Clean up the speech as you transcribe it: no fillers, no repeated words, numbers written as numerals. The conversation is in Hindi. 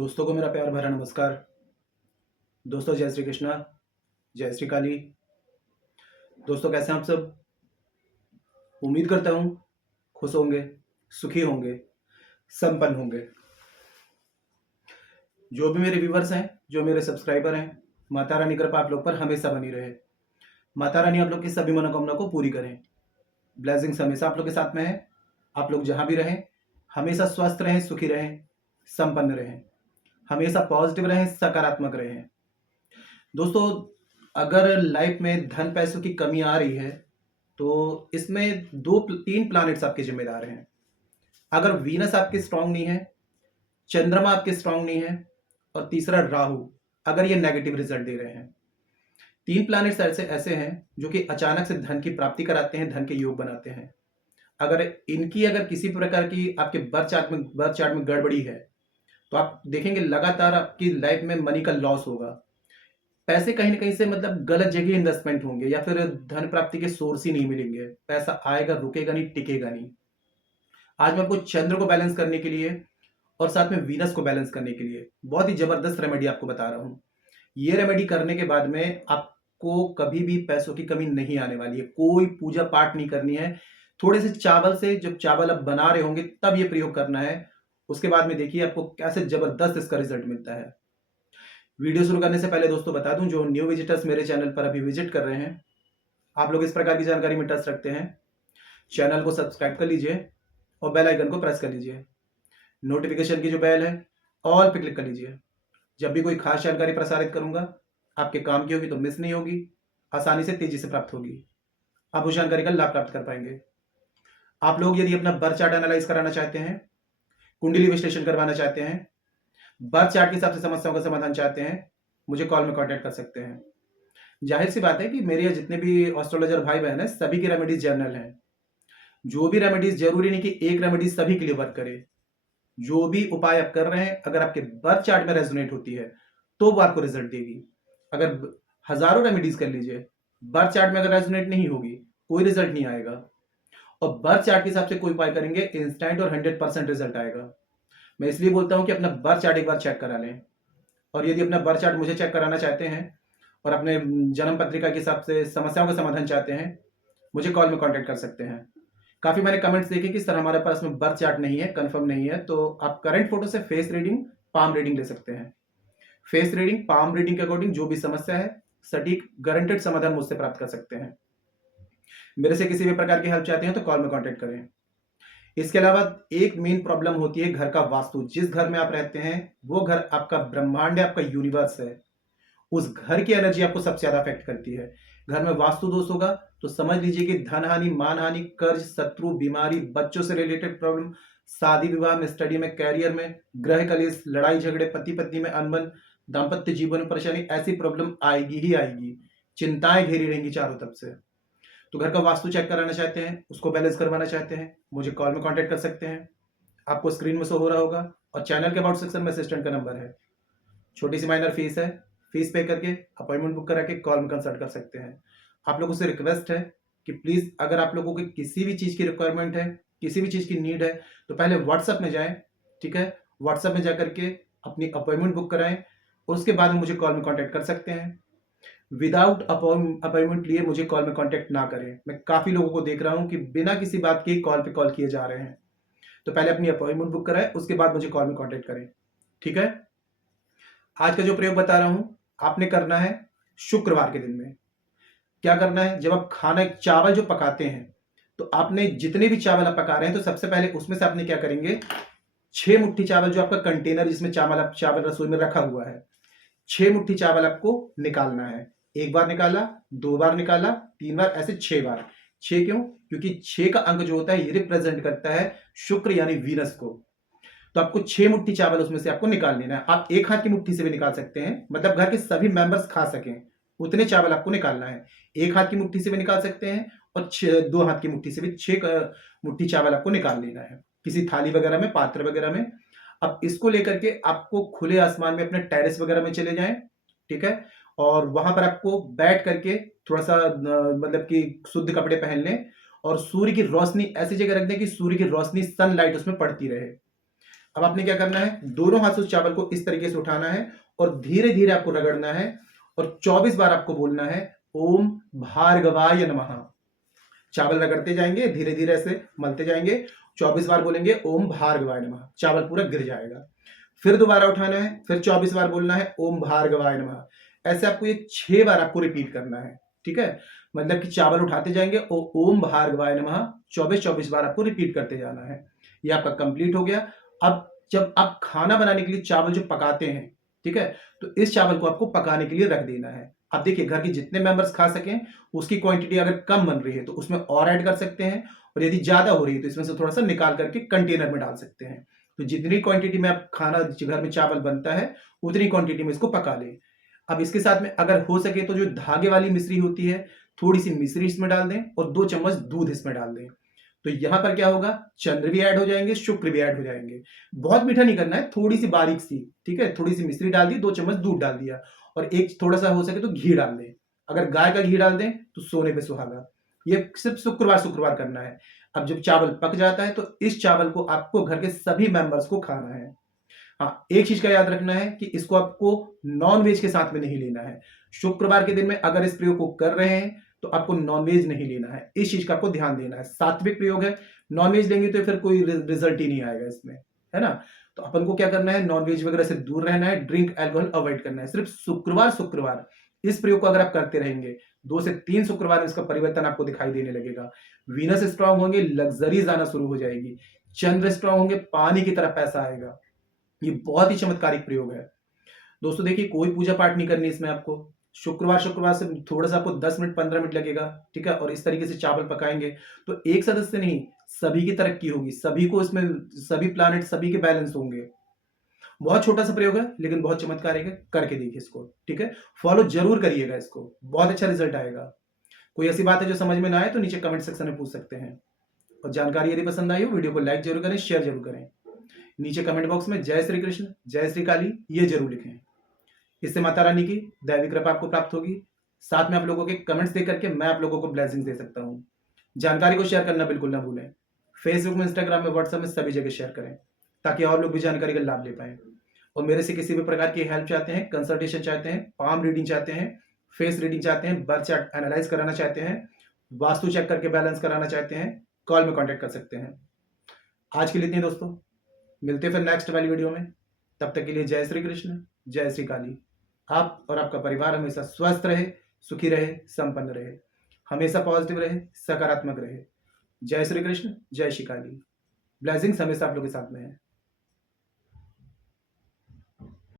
दोस्तों को मेरा प्यार भरा नमस्कार। दोस्तों जय श्री कृष्णा, जय श्री काली। दोस्तों कैसे हैं आप सब? उम्मीद करता हूँ खुश होंगे, सुखी होंगे, संपन्न होंगे। जो भी मेरे व्यूवर्स हैं, जो मेरे सब्सक्राइबर हैं, माता रानी कृपा आप लोग पर हमेशा बनी रहे। माता रानी आप लोग की सभी मनोकामना को पूरी करें। ब्लेसिंग्स हमेशा आप लोग के साथ में है। आप लोग जहाँ भी रहें हमेशा स्वस्थ रहें, सुखी रहें, संपन्न रहें, हमेशा पॉजिटिव रहें, सकारात्मक रहें। दोस्तों, अगर लाइफ में धन पैसों की कमी आ रही है तो इसमें तीन प्लैनेट्स आपके जिम्मेदार हैं। अगर वीनस आपकी स्ट्रांग नहीं है, चंद्रमा आपके स्ट्रांग नहीं है, और तीसरा राहु, अगर ये नेगेटिव रिजल्ट दे रहे हैं। तीन प्लैनेट्स ऐसे ऐसे हैं जो कि अचानक से धन की प्राप्ति कराते हैं, धन के योग बनाते हैं। अगर किसी प्रकार की आपके बर्थ चार्ट में गड़बड़ी है तो आप देखेंगे लगातार आपकी लाइफ में मनी का लॉस होगा। पैसे कहीं ना कहीं से मतलब गलत जगह इन्वेस्टमेंट होंगे, या फिर धन प्राप्ति के सोर्स ही नहीं मिलेंगे। पैसा आएगा, रुकेगा नहीं, टिकेगा नहीं। आज मैं आपको चंद्र को बैलेंस करने के लिए और साथ में वीनस को बैलेंस करने के लिए बहुत ही जबरदस्त रेमेडी आपको बता रहा हूं। ये रेमेडी करने के बाद में आपको कभी भी पैसों की कमी नहीं आने वाली है। कोई पूजा पाठ नहीं करनी है। थोड़े से चावल से, जब चावल आप बना रहे होंगे तब ये प्रयोग करना है। उसके बाद में देखिए आपको कैसे जबरदस्त इसका रिजल्ट मिलता है। वीडियो शुरू करने से पहले दोस्तों बता दूं, जो न्यू विजिटर्स मेरे चैनल पर अभी विजिट कर रहे हैं, आप लोग इस प्रकार की जानकारी में इंटरेस्ट रखते हैं, चैनल को सब्सक्राइब कर लीजिए और बेल आइकन को प्रेस कर लीजिए। नोटिफिकेशन की जो बेल है ऑल पे क्लिक कर लीजिए। जब भी कोई खास जानकारी प्रसारित करूंगा आपके काम की होगी तो मिस नहीं होगी, आसानी से तेजी से प्राप्त होगी। आप उस जानकारी का लाभ प्राप्त कर पाएंगे। आप लोग यदि अपना बर्थ चार्ट एनालाइज कराना चाहते हैं, कुंडली विश्लेषण करवाना चाहते हैं, बर्थ चार्ट के हिसाब से समस्याओं का समाधान चाहते हैं, मुझे कॉल में कांटेक्ट कर सकते हैं। जाहिर सी बात है कि मेरे जितने भी एस्ट्रोलॉजर भाई बहन हैं सभी की रेमेडीज जनरल हैं। जो भी रेमेडीज, जरूरी नहीं कि एक रेमेडीज सभी के लिए वर्क करे। जो भी उपाय आप कर रहे हैं अगर आपके बर्थ चार्ट में रेजोनेट होती है तो वो आपको रिजल्ट देगी। अगर हजारों रेमेडीज कर लीजिए, बर्थ चार्ट में अगर रेजोनेट नहीं होगी कोई रिजल्ट नहीं आएगा। और बर्थ चार्ट के हिसाब से कोई उपाय करेंगे इंस्टेंट और 100% रिजल्ट आएगा। मैं इसलिए बोलता हूं कि अपना बर्थ चार्ट एक बार चेक करा लें। और यदि अपना बर्थ चार्ट मुझे चेक कराना चाहते हैं और अपने जन्म पत्रिका के हिसाब से समस्याओं का समाधान चाहते हैं, मुझे कॉल में कांटेक्ट कर सकते हैं। काफी मैंने कमेंट्स देखे कि सर हमारे पास में बर्थ चार्ट नहीं है, कंफर्म नहीं है, तो आप करंट फोटो से फेस रीडिंग, पाम रीडिंग ले सकते हैं। फेस रीडिंग, पाम रीडिंग के अकॉर्डिंग जो भी समस्या है सटीक गारंटेड समाधान मुझसे प्राप्त कर सकते हैं। मेरे से किसी भी प्रकार की हेल्प चाहते हैं तो कॉल में कांटेक्ट करें। इसके अलावा एक मेन प्रॉब्लम होती है घर का वास्तु। जिस घर में आप रहते हैं वो घर आपका ब्रह्मांड है, आपका यूनिवर्स है। उस घर की एनर्जी आपको सबसे ज्यादा अफेक्ट करती है। घर में वास्तु दोष होगा तो समझ लीजिए कि धन हानि, मान हानि, कर्ज, शत्रु, बीमारी, बच्चों से रिलेटेड प्रॉब्लम, शादी विवाह में, स्टडी में, कैरियर में, ग्रह कलेश, लड़ाई झगड़े, पति पत्नी में अनबन, दाम्पत्य जीवन में परेशानी, ऐसी प्रॉब्लम आएगी ही आएगी। चिंताएं घेरी रहेंगी चारों तरफ से। तो घर का वास्तु चेक कराना चाहते हैं, उसको बैलेंस करवाना चाहते हैं, मुझे कॉल में कांटेक्ट कर सकते हैं। आपको स्क्रीन में शो हो रहा होगा और चैनल के अबाउट सेक्शन में असिस्टेंट का नंबर है। छोटी सी माइनर फीस है। फीस पे करके अपॉइंटमेंट बुक करा के कॉल में कंसल्ट कर सकते हैं। आप लोगों से रिक्वेस्ट है कि प्लीज अगर आप लोगों को किसी भी चीज की रिक्वायरमेंट है, किसी भी चीज की नीड है, तो पहले व्हाट्सएप में जाएं। ठीक है, व्हाट्सएप में जाकर के अपनी अपॉइंटमेंट बुक कराएं और उसके बाद में मुझे कॉल में कांटेक्ट कर सकते हैं। विदाउट अपॉइंटमेंट लिए मुझे कॉल में कांटेक्ट ना करें। मैं काफी लोगों को देख रहा हूं कि बिना किसी बात के कॉल पे कॉल किए जा रहे हैं। तो पहले अपनी अपॉइंटमेंट बुक कराएं, उसके बाद मुझे कॉल में कांटेक्ट करें। ठीक है, आज का जो प्रयोग बता रहा हूं आपने करना है शुक्रवार के दिन में। क्या करना है, जब आप खाना चावल जो पकाते हैं तो आपने जितने भी चावल आप पका रहे हैं तो सबसे पहले उसमें से आपने क्या करेंगे, 6 मुट्ठी चावल, जो आपका कंटेनर जिसमें चावल रसोई में रखा हुआ है, 6 मुट्ठी चावल आपको निकालना है। एक बार निकाला, 2 बार निकाला, 3 बार, ऐसे 6 बार। 6 क्यों? क्योंकि 6 का अंक जो होता है ये रिप्रेजेंट करता है शुक्र यानी वीनस को। तो आपको 6 मुट्ठी चावल उसमें से आपको निकाल लेना है। आप एक हाथ की मुट्ठी से भी निकाल सकते हैं, मतलब घर के सभी मेंबर्स खा सकें उतने चावल आपको निकालना है। एक हाथ की मुट्ठी से भी निकाल सकते हैं और 2 हाथ की मुट्ठी से भी 6 मुट्ठी चावल आपको निकाल लेना है किसी थाली वगैरह में, पात्र वगैरह में। अब इसको लेकर के आपको खुले आसमान में अपने टेरेस वगैरह में चले जाएं। ठीक है, और वहां पर आपको बैठ करके थोड़ा सा मतलब कि शुद्ध कपड़े पहन लें और सूर्य की रोशनी ऐसी जगह रख दें कि सूर्य की रोशनी, सनलाइट उसमें पड़ती रहे। अब आपने क्या करना है, दोनों हाथ से उस चावल को इस तरीके से उठाना है और धीरे धीरे आपको रगड़ना है और 24 बार आपको बोलना है ओम भार्गवाय नमः। चावल रगड़ते जाएंगे, धीरे धीरे ऐसे मलते जाएंगे, 24 बार बोलेंगे ओम भार्गवाय नमः, चावल पूरा गिर जाएगा। फिर दोबारा उठाना है, फिर 24 बार बोलना है ओम भार्गवाय नमः। ऐसे आपको ये 6 बार आपको रिपीट करना है, ठीक है। मतलब कि चावल उठाते जाएंगे और ओम भार्गवाय नमः 24-24 बार आपको रिपीट करते जाना है। ये आपका कंप्लीट हो गया। अब जब आप खाना बनाने के लिए चावल जो पकाते हैं, ठीक है, तो इस चावल को आपको पकाने के लिए रख देना है। अब देखिए, घर के जितने मेंबर्स खा सकें उसकी क्वांटिटी अगर कम बन रही है तो उसमें और ऐड कर सकते हैं, और यदि ज्यादा हो रही है तो इसमें से थोड़ा सा निकाल करके कंटेनर में डाल सकते हैं। तो जितनी क्वांटिटी में आप खाना घर में चावल बनता है उतनी क्वांटिटी में इसको पका लें। अब इसके साथ में अगर हो सके तो जो धागे वाली मिश्री होती है, थोड़ी सी मिश्री इसमें डाल दें और 2 चम्मच दूध इसमें डाल दें। तो यहां पर क्या होगा, चंद्र भी ऐड हो जाएंगे, शुक्र भी ऐड हो जाएंगे। बहुत मीठा नहीं करना है, थोड़ी सी बारीक सी, ठीक है। थोड़ी सी मिश्री डाल दी, 2 चम्मच दूध डाल दिया और एक थोड़ा सा हो सके तो घी डाल दें। अगर गाय का घी डाल दें तो सोने पे सुहागा। ये सिर्फ शुक्रवार शुक्रवार करना है। अब जब चावल पक जाता है तो इस चावल को आपको घर के सभी मेंबर्स को खाना है। हाँ, एक चीज का याद रखना है कि इसको आपको नॉन वेज के साथ में नहीं लेना है। शुक्रवार के दिन में अगर इस प्रयोग को कर रहे हैं तो आपको नॉनवेज नहीं लेना है, इस चीज का आपको ध्यान देना है। सात्विक प्रयोग है, नॉनवेज लेंगे तो फिर कोई रिजल्ट ही नहीं आएगा इसमें, है ना। तो अपन को क्या करना है, नॉनवेज वगैरह से दूर रहना है, ड्रिंक अल्कोहल अवॉइड करना है। सिर्फ शुक्रवार शुक्रवार इस प्रयोग को अगर आप करते रहेंगे, 2 से 3 शुक्रवार में इसका परिवर्तन आपको दिखाई देने लगेगा। वीनस स्ट्रांग होंगे, लग्जरीज आना शुरू हो जाएगी। चंद्र स्ट्रांग होंगे, पानी की तरह पैसा आएगा। ये बहुत ही चमत्कारिक प्रयोग है दोस्तों। देखिए, कोई पूजा पाठ नहीं करनी इसमें आपको। शुक्रवार शुक्रवार से थोड़ा सा आपको 10 मिनट 15 मिनट लगेगा, ठीक है। और इस तरीके से चावल पकाएंगे तो एक सदस्य नहीं, सभी की तरक्की होगी, सभी को इसमें, सभी प्लानिट सभी के बैलेंस होंगे। बहुत छोटा सा प्रयोग है लेकिन बहुत चमत्कारिक है, करके देखिए इसको, ठीक है। फॉलो जरूर करिएगा इसको, बहुत अच्छा रिजल्ट आएगा। कोई ऐसी बात है जो समझ में ना आए तो नीचे कमेंट सेक्शन में पूछ सकते हैं। और जानकारी यदि पसंद आई हो, वीडियो को लाइक जरूर करें, शेयर जरूर करें। नीचे कमेंट बॉक्स में जय श्री कृष्ण, जय श्री काली ये जरूर लिखें। इससे माता रानी की दैवी कृपा आपको प्राप्त होगी। साथ में आप लोगों के कमेंट्स देख करके मैं आप लोगों को ब्लेसिंग्स दे सकता हूं। जानकारी को शेयर करना बिल्कुल ना भूलें। फेसबुक में, इंस्टाग्राम में, व्हाट्सएप में सभी जगह शेयर करें ताकि और लोग भी जानकारी का लाभ ले पाए। और मेरे से किसी भी प्रकार की हेल्प चाहते हैं, कंसल्टेशन चाहते हैं, पाम रीडिंग चाहते हैं, फेस रीडिंग चाहते हैं, बर्थ चार्ट एनालाइज कराना चाहते हैं, वास्तु चेक करके बैलेंस कराना चाहते हैं, कॉल में कॉन्टेक्ट कर सकते हैं। आज के लिए इतनी दोस्तों, मिलते हैं फिर नेक्स्ट वाली वीडियो में। तब तक के लिए जय श्री कृष्ण, जय श्री काली। आप और आपका परिवार हमेशा स्वस्थ रहे, सुखी रहे, संपन्न रहे, हमेशा पॉजिटिव रहे, सकारात्मक रहे। जय श्री कृष्ण, जय श्री काली। ब्लेसिंग्स हमेशा आप लोगों के साथ में है।